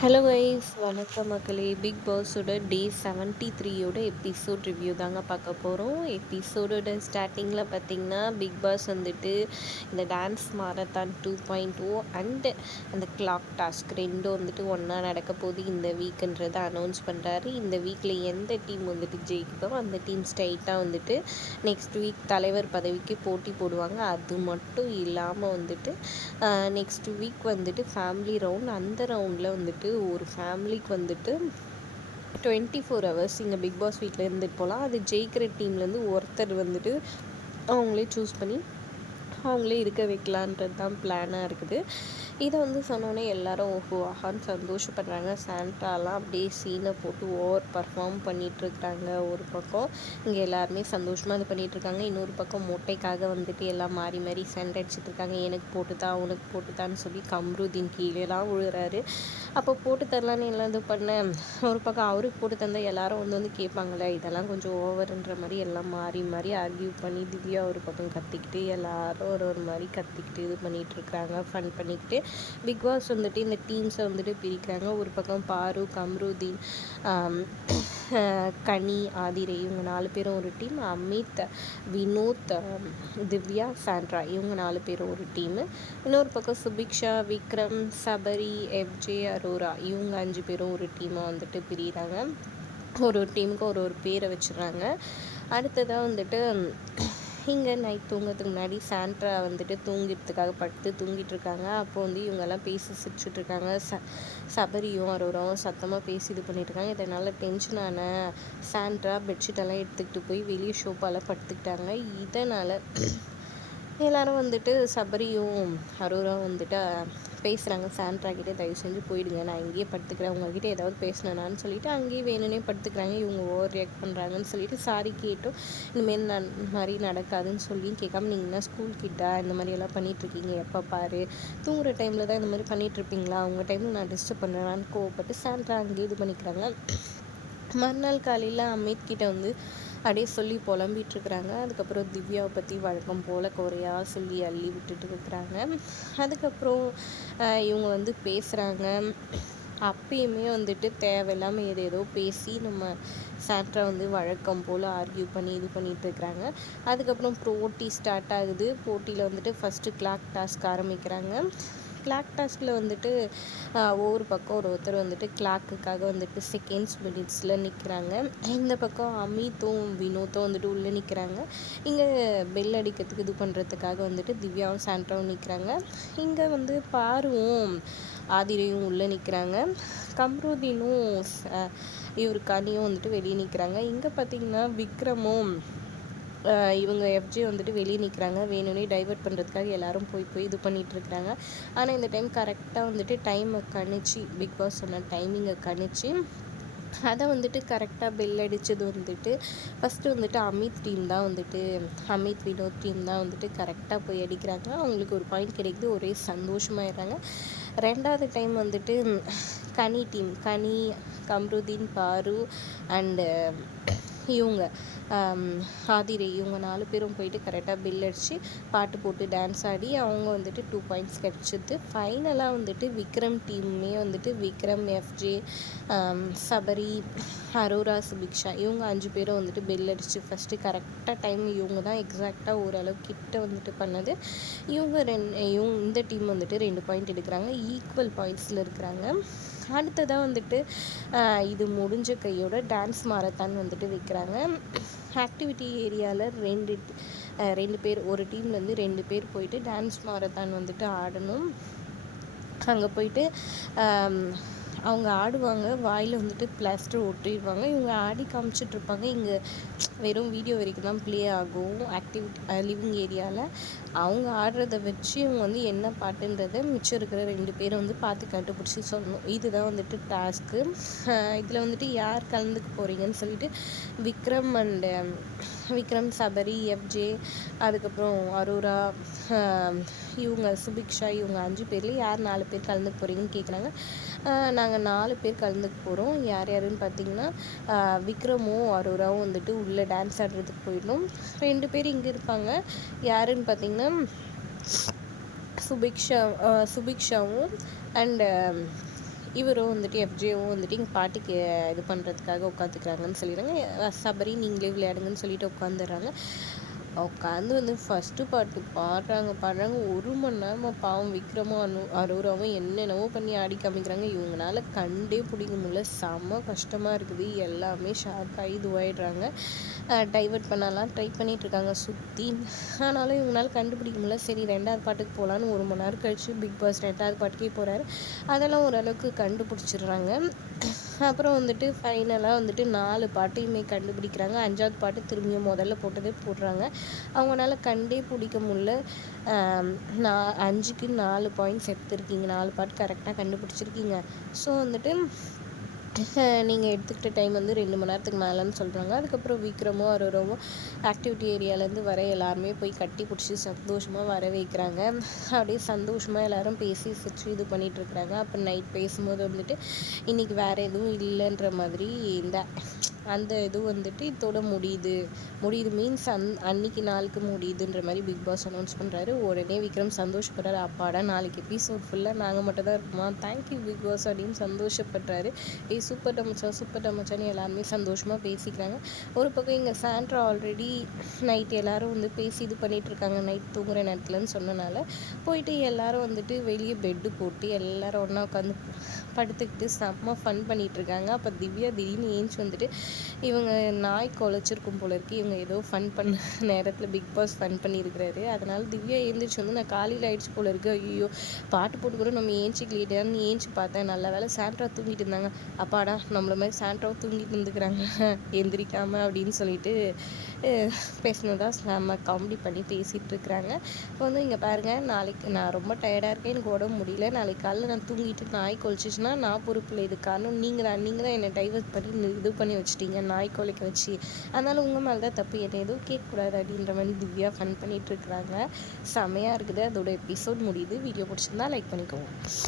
Hello guys, வணக்கம் மக்களே. Big பாஸோட டே 73யோட episode review தாங்க பார்க்க போகிறோம். எபிசோடோட ஸ்டார்டிங்கில் பார்த்திங்கன்னா பிக் பாஸ் வந்துட்டு இந்த டான்ஸ் மாரத்தான் 2.0 அண்டு அந்த கிளாக் டாஸ்க் ரெண்டும் வந்துட்டு ஒன்றா நடக்க போகுது இந்த வீக்குன்றதை அனௌன்ஸ் பண்ணுறாரு. இந்த வீக்கில் எந்த டீம் வந்துட்டு ஜெயிக்குதோ அந்த டீம் ஸ்ட்ரைட்டாக வந்துட்டு நெக்ஸ்ட் வீக் தலைவர் பதவிக்கு போட்டி போடுவாங்க. அது மட்டும் இல்லாமல் வந்துட்டு நெக்ஸ்ட் வீக் வந்துட்டு ஃபேமிலி ரவுண்ட், அந்த ரவுண்டில் வந்துட்டு ஒரு ஃபேமிலிக்கு வந்துட்டு 24 hours இங்கே பிக் பாஸ் வீட்டில் இருந்துட்டு போகலாம். அது ஜெயிக்கிற டீம்லேருந்து ஒருத்தர் வந்துட்டு அவங்களே சூஸ் பண்ணி அவங்களே இருக்க வைக்கலான்றது தான் பிளானாக இருக்குது. இதை வந்து சொன்னோன்னே எல்லாரும் ஓஹோ ஆஹான்னு சந்தோஷப்படுறாங்க. சாண்ட்ராலாம் அப்படியே சீனை போட்டு ஓவர் பர்ஃபார்ம் பண்ணிகிட்ருக்குறாங்க. ஒரு பக்கம் இங்கே எல்லாருமே சந்தோஷமாக இது பண்ணிகிட்ருக்காங்க. இன்னொரு பக்கம் மொட்டைக்காக வந்துட்டு எல்லாம் மாறி மாறி சண்டை அடிச்சிட்ருக்காங்க. எனக்கு போட்டுதான் உனக்கு போட்டுதான்னு சொல்லி கம்ருதீன் கீழேலாம் விழுறாரு. அப்போ போட்டு தரலான்னு எல்லாம் இது பண்ணேன். ஒரு பக்கம் அவருக்கு போட்டு தந்தால் எல்லாரும் வந்து கேட்பாங்களே, இதெல்லாம் கொஞ்சம் ஓவருன்ற மாதிரி எல்லாம் மாறி மாறி ஆர்கியூ பண்ணி திவ்யா ஒரு பக்கம் கத்திக்கிட்டு எல்லாரும் ஒரு மாதிரி கத்திக்கிட்டு இது பண்ணிகிட்ருக்குறாங்க, ஃபன் பண்ணிக்கிட்டு. பிக் பாஸ் வந்துட்டு இந்த டீம்ஸை வந்துட்டு பிரிக்கிறாங்க. ஒரு பக்கம் பாரு, கம்ருதீன், கனி, ஆதிரை இவங்க 4 பேரும் ஒரு டீம். அமித், வினோத், திவ்யா, சாண்ட்ரா இவங்க 4 பேரும் ஒரு டீமு. இன்னொரு பக்கம் சுபிக்ஷா, விக்ரம், சபரி, எஃப்ஜே, அரோரா இவங்க 5 பேரும் ஒரு டீமாக வந்துட்டு பிரிகிறாங்க. ஒரு டீமுக்கு ஒரு பேரை வச்சுடுறாங்க. அடுத்ததாக வந்துட்டு இங்கே நைட் தூங்கிறதுக்கு முன்னாடி சாண்ட்ரா வந்துட்டு தூங்கிறதுக்காக படுத்து தூங்கிட்டுருக்காங்க. அப்போ வந்து இவங்கெல்லாம் பேசி சிரிச்சுட்ருக்காங்க. சபரியும் அரோராவும் சத்தமாக பேசி இது பண்ணிட்டுருக்காங்க. இதனால் டென்ஷன் ஆன சாண்ட்ரா பெட்ஷீட்டெல்லாம் எடுத்துக்கிட்டு போய் வெளியே ஷோப்பால் படுத்துக்கிட்டாங்க. இதனால் எல்லோரும் வந்துட்டு சபரியும் அரோராவும் வந்துட்டு பேசுகிறாங்க. சாண்ட்ரா கிட்டே தயவு செஞ்சு போயிடுங்க, நான் இங்கேயே படுத்துக்கிறேன், உங்ககிட்ட ஏதாவது பேசினேனான்னு சொல்லிட்டு அங்கேயே வேணும்னே படுத்துக்கிறாங்க. இவங்க ஓவர் ரியாக்ட் பண்ணுறாங்கன்னு சொல்லிட்டு சாரி கேட்டும் இனிமேல் மாதிரி நடக்காதுன்னு சொல்லி கேட்காம, நீங்கள் என்ன ஸ்கூல் கிட்டா இந்த மாதிரியெல்லாம் பண்ணிகிட்ருக்கீங்க, எப்போ பாரு தூங்குகிற டைமில் தான் இந்த மாதிரி பண்ணிகிட்ருப்பீங்களா, உங்கள் டைமில் நான் டிஸ்டர்ப் பண்ணுறேன்னு கோவப்பட்டு சாண்ட்ரா அங்கேயே இது பண்ணிக்கிறாங்க. மறுநாள் காலையில் அமித் கிட்டே வந்து அப்படியே சொல்லி புலம்பிகிட்ருக்குறாங்க. அதுக்கப்புறம் திவ்யாவை பற்றி வழக்கம் போல் குறையாக சொல்லி அள்ளி விட்டுட்டு இருக்கிறாங்க. அதுக்கப்புறம் இவங்க வந்து பேசுகிறாங்க. அப்பயுமே வந்துட்டு தேவையில்லாமல் ஏதேதோ பேசி நம்ம சாண்ட்ரா வந்து வழக்கம் போல் ஆர்கியூ பண்ணி இது பண்ணிகிட்ருக்குறாங்க. அதுக்கப்புறம் போட்டி ஸ்டார்ட் ஆகுது. போட்டியில் வந்துட்டு ஃபஸ்ட்டு கிளாக் டாஸ்க் ஆரம்பிக்கிறாங்க. கிளாக் டாஸ்கில் வந்துட்டு ஒவ்வொரு பக்கம் ஒருத்தர் வந்துட்டு கிளாக்குக்காக வந்துட்டு செகண்ட்ஸ் மினிட்ஸில் நிற்கிறாங்க. இந்த பக்கம் அமித்தும் வினோத்தும் வந்துட்டு உள்ளே நிற்கிறாங்க. இங்கே பெல் அடிக்கிறதுக்கு இது பண்ணுறதுக்காக வந்துட்டு திவ்யாவும் சாண்ட்ராவும் நிற்கிறாங்க. இங்கே வந்து பாருவும் ஆதிரையும் உள்ளே நிற்கிறாங்க. கம்ருதீனும் இவர் கனியும் வந்துட்டு வெளியே நிற்கிறாங்க. இங்கே பார்த்திங்கன்னா விக்ரமும் இவங்க எஃப்ஜே வந்துட்டு வெளியே நிற்கிறாங்க. வேணும்னே டைவர்ட் பண்ணுறதுக்காக எல்லோரும் போய் இது பண்ணிகிட்ருக்குறாங்க. ஆனால் இந்த டைம் கரெக்டாக வந்துட்டு டைமை கணிச்சு பிக் பாஸ் சொன்ன டைமிங்கை கணிச்சு அதை வந்துட்டு கரெக்டாக பெல் அடித்தது வந்துட்டு ஃபஸ்ட்டு வந்துட்டு அமித் டீம் தான் வந்துட்டு அமித் வினோத் டீம் தான் வந்துட்டு கரெக்டாக போய் அடிக்கிறாங்க. அவங்களுக்கு ஒரு பாயிண்ட் கிடைக்குது, ஒரே சந்தோஷமாயிடுறாங்க. ரெண்டாவது டைம் வந்துட்டு கனி டீம், கனி, கம்ருதீன், பாரு அண்டு இவங்க ஆதிரை இவங்க 4 பேரும் போயிட்டு கரெக்டாக பில் அடித்து பாட்டு போட்டு டான்ஸ் ஆடி அவங்க வந்துட்டு 2 பாயிண்ட்ஸ் கிடச்சிது. ஃபைனலாக வந்துட்டு விக்ரம் டீமுமே வந்துட்டு விக்ரம், எஃப்ஜே, சபரி, அரோரா, சுபிக்ஷா இவங்க 5 பேரும் வந்துட்டு பெல் அடித்து ஃபஸ்ட்டு கரெக்டாக டைம் இவங்க தான் எக்ஸாக்டாக ஓரளவு கிட்ட வந்துட்டு பண்ணது. இவங்க இந்த டீம் வந்துட்டு 2 பாயிண்ட் எடுக்கிறாங்க. ஈக்குவல் பாயிண்ட்ஸில் இருக்கிறாங்க. அடுத்ததாக வந்துட்டு இது முடிஞ்ச கையோட டான்ஸ் மாரத்தான் வந்துட்டு வைக்கிறாங்க. ஆக்டிவிட்டி ஏரியாவில் 2 பேர் ஒரு டீம்லேருந்து 2 பேர் போயிட்டு டான்ஸ் மாரத்தான் வந்துட்டு ஆடணும். அங்கே போயிட்டு அவங்க ஆடுவாங்க. வாயில் வந்துட்டு பிளாஸ்டர் ஒட்டிடுவாங்க. இவங்க ஆடி காமிச்சிட்ருப்பாங்க. இங்கே வெறும் வீடியோ வரைக்கும் தான் ப்ளே ஆகும். ஆக்டிவிட்டி லிவிங் ஏரியாவில் அவங்க ஆடுறத வச்சு இவங்க வந்து என்ன பாட்டுன்றதை மிச்சம் இருக்கிற 2 பேரை வந்து பார்த்து கண்டுபிடிச்சி சொல்லணும். இதுதான் வந்துட்டு டாஸ்க்கு. இதில் வந்துட்டு யார் கலந்துக்க போகிறீங்கன்னு சொல்லிட்டு விக்ரம், சபரி, எஃப்ஜே, அதுக்கப்புறம் அரோரா, இவங்க சுபிக்ஷா இவங்க 5 பேரில் யார் 4 பேர் கலந்துக்க போகிறீங்கன்னு கேட்குறாங்க. நாங்கள் 4 பேர் கலந்துக்க போகிறோம். யார் யாருன்னு பார்த்தீங்கன்னா விக்ரமும் அரோராவும் வந்துட்டு உள்ளே டான்ஸ் ஆடுறதுக்கு போயிடணும். 2 பேர் இங்கே இருப்பாங்க. யாருன்னு பார்த்தீங்கன்னா சுபிக்ஷாவும் அண்டு இவரும் வந்துட்டு எஃப்ஜேவும் வந்துட்டு எங்கள் பாட்டிக்கு இது பண்ணுறதுக்காக உட்காந்துக்கிறாங்கன்னு சொல்லிடுறாங்க. சபரி நீங்களே விளையாடுங்கன்னு சொல்லிட்டு உட்காந்துடுறாங்க. உட்காந்து வந்து ஃபஸ்ட்டு பாட்டு பாடுறாங்க 1 மணி நேரமாக. பாவம் விக்ரமும் அரோராவும் என்னென்னவோ பண்ணி ஆடி காமிக்கிறாங்க. இவங்களால கண்டே பிடிக்க முடியல. செம்ம கஷ்டமாக இருக்குது. எல்லாமே ஷாக் ஆகி இதுவாயிடுறாங்க. டைவர்ட் பண்ணலாம் ட்ரை பண்ணிகிட்ருக்காங்க சுற்றி. ஆனாலும் இவங்களால கண்டுபிடிக்க முடியல. சரி 2வது பாட்டுக்கு போகலான்னு 1 மணி நேரம் கழிச்சு பிக் பாஸ் 2வது பாட்டுக்கே போகிறாரு. அதெல்லாம் ஓரளவுக்கு கண்டுபிடிச்சிடுறாங்க. அப்புறம் வந்துட்டு ஃபைனலாக வந்துட்டு 4 பாட்டையுமே கண்டுபிடிக்கிறாங்க. 5வது பாட்டு திரும்பியும் முதல்ல போட்டதே போடுறாங்க. அவங்களால கண்டே பிடிக்க முடியல. நான் 5க்கு 4 பாயிண்ட்ஸ் எடுத்திருக்கீங்க. 4 பாட்டு கரெக்டாக கண்டுபிடிச்சிருக்கீங்க. ஸோ வந்துட்டு நீங்கள் எடுத்துக்கிட்ட டைம் வந்து 2 மணி நேரத்துக்கு மேலேன்னு சொல்கிறாங்க. அதுக்கப்புறம் விக்ரமும் அரோராவும் ஆக்டிவிட்டி ஏரியாவிலேருந்து வர எல்லாருமே போய் கட்டி பிடிச்சி சந்தோஷமாக வர வைக்கிறாங்க. அப்படியே சந்தோஷமாக எல்லோரும் பேசி சிரிச்சு இது பண்ணிகிட்ருக்குறாங்க. அப்போ நைட் பேசும்போது வந்துட்டு இன்றைக்கி வேறு எதுவும் இல்லைன்ற மாதிரி அந்த இது வந்துட்டு இதோட முடியுது மீன்ஸ் அன்னைக்கு நாளுக்கு முடியுதுன்ற மாதிரி பிக் பாஸ் அனௌன்ஸ் பண்ணுறாரு. உடனே விக்ரம் சந்தோஷப்படுறாரு. அப்பாடா நாளைக்கு எபிசோட் ஃபுல்லாக நாங்கள் மட்டும் தான் இருக்குமா, தேங்க்யூ பிக் பாஸ் அப்படின்னு சந்தோஷப்படுறாரு. சூப்பர் டமச்சான்னு எல்லாருமே சந்தோஷமாக பேசிக்கிறாங்க. ஒரு பக்கம் இங்கே சாண்ட்ரா ஆல்ரெடி நைட் எல்லோரும் வந்து பேசி இது பண்ணிகிட்ருக்காங்க. நைட் தூங்குகிற நேரத்துலன்னு சொன்னனால போயிட்டு எல்லோரும் வந்துட்டு வெளியே பெட்டு போட்டு எல்லோரும் ஒன்றா உட்காந்து படுத்துக்கிட்டு செம்ம ஃபன் பண்ணிகிட்ருக்காங்க. அப்போ திவ்யா திடீர்னு ஏஞ்சி வந்துட்டு இவங்க நாய் குலைச்சிருக்கும் போல இருக்குது, இவங்க ஏதோ ஃபன் பண்ண நேரத்தில் பிக் பாஸ் ஃபன் பண்ணியிருக்கிறாரு. அதனால் திவ்யா எழுந்திரிச்சு வந்து நான் காலையில் ஆயிடுச்சு போல இருக்குது, ஐயோ பாட்டு போட்டு கூட நம்ம ஏஞ்சிக்கலிட்டான்னு ஏஞ்சி பார்த்தேன். நல்ல வேலை சாண்ட்ரா தூங்கிட்டு இருந்தாங்க. அப்பாடா நம்மள மாதிரி சாண்ட்ராவும் தூங்கிட்டு இருந்துக்கிறாங்க எந்திரிக்காமல் அப்படின்னு சொல்லிட்டு பேசினதா நம்ம காமெடி பண்ணி பேசிகிட்டு இருக்கிறாங்க. இப்போ வந்து இங்கே பாருங்கள், நாளைக்கு நான் ரொம்ப டயர்டாக இருக்கேன், எனக்கு உடம்பு முடியல, நாளைக்கு காலையில் நான் தூங்கிட்டு நாய் கொலைச்சிச்சுன்னா நான் பொறுப்பில்லை. இது காரணம் நீங்கள் தான் என்னை டைவர்ட் பண்ணி இது பண்ணி வச்சுட்டீங்க நாய் கொலைக்க வச்சு. அதனால் உங்கள் மேலே தான் தப்பு, என்னை எதுவும் கேட்கக்கூடாது அப்படின்ற மாதிரி திவ்யா ஃபன் பண்ணிகிட்ருக்குறாங்க. செமையாக இருக்குது. அதோட எபிசோட் முடியுது. வீடியோ பிடிச்சிருந்தா லைக் பண்ணிக்கோங்க.